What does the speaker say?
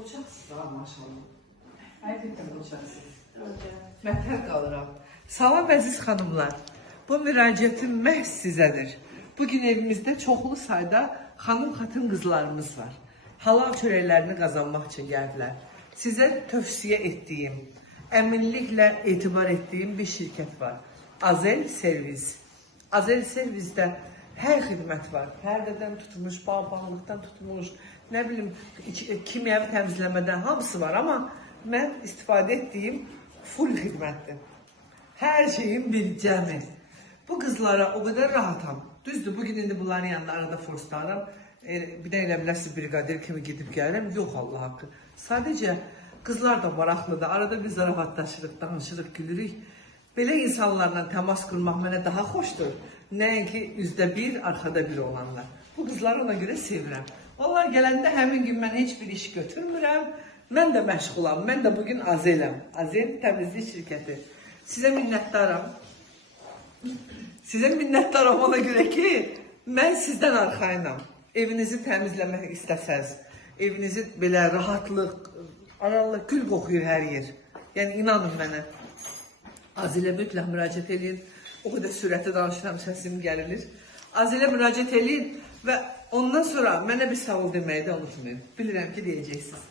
Qoçaqsınız ha maşallah. Həqiqətən qoçaqsınız. Hocam. Mətər qalıram. Salam əziz xanımlar. Bu müraciətim məhz sizədir. Bugün evimizdə çoxlu sayda xanım xatın qızlarımız var. Halal çörəklərini qazanmaq üçün gəldilər. Sizə tövsiyə etdiyim, əminliklə etibar etdiyim bir şirkət var. Azel Servis. Azel Servisdə hər xidmət var. Pərdədən tutmuş, bağbanlıqdan tutmuş, nə bilim, kimyəvi təmizləmədən hamısı var. Amma mən istifadə etdiyim full xidmətdir. Hər şeyin bir cəmi. Bu qızlara o qədər rahatam. Düzdür, bugün indi bunların yanında arada forslarım. Bir də elə bilərsiniz, brigadir kimi gidib gəlirəm. Yox, Allah haqqı. Sadəcə qızlar da maraqlıdır. Arada biz zarafatlaşırıq, danışırıq, gülürük. Belə insanlarla təmas qurmaq mənə daha xoşdur. Nəinki üzdə bir, arxada bir olanlar. Bu qızları ona görə sevirəm. Onlar gələndə həmin gün mən heç bir iş götürmürəm. Mən də məşğulam. Mən də bugün Azeləm. Azel təmizlik şirkəti. Sizə minnətdaram. Sizə minnətdaram ona görə ki, mən sizdən arxayınam. Evinizi təmizləmək istəsəz, evinizi belə rahatlıq, aralıq, gül qoxuyur hər yer. Yəni inanın mənə. Azelə mütləq müraciət edin. O qədər sürətli danışıram, səsim gəlilir. Azelə müraciət edin və ondan sonra mənə bir sağ ol deməyi də unutmayın. Bilirəm ki, deyəcəksiniz.